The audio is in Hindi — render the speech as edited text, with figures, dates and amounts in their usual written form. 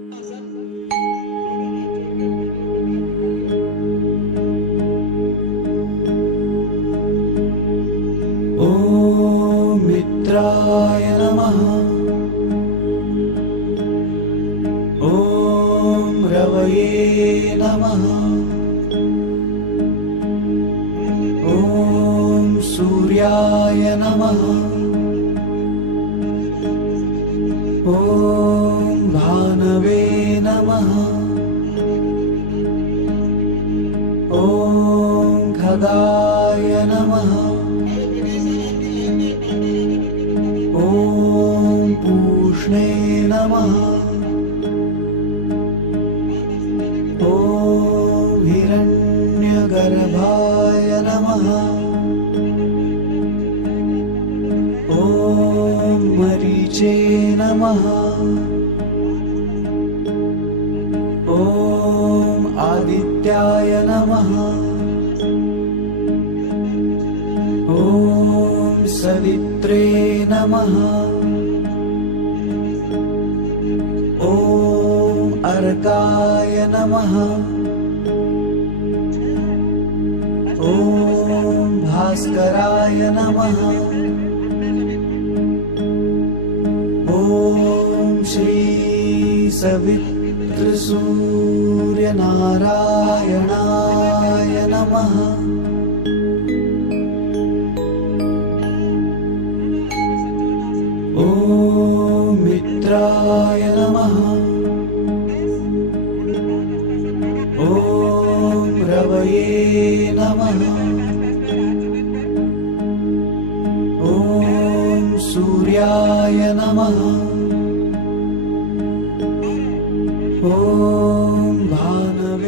ॐ मित्राय नमः। ॐ रवये नमः। ॐ सूर्याय नमः। ॐ भानवे नमः। ॐ खगाय नमः। ॐ पूष्णे नमः। ॐ हिरण्यगर्भाय नमः। ॐ मरीचे नमः। ॐ आदित्याय नमः। ॐ सवित्रे नमः। ॐ अर्काय नमः। ॐ भास्कराय नमः। ॐ श्री सवित्रसूर्यनारायणाय नमः। ॐ मित्राय नमः। ॐ रवये नमः। ॐ सूर्याय नमः। ॐ भानवे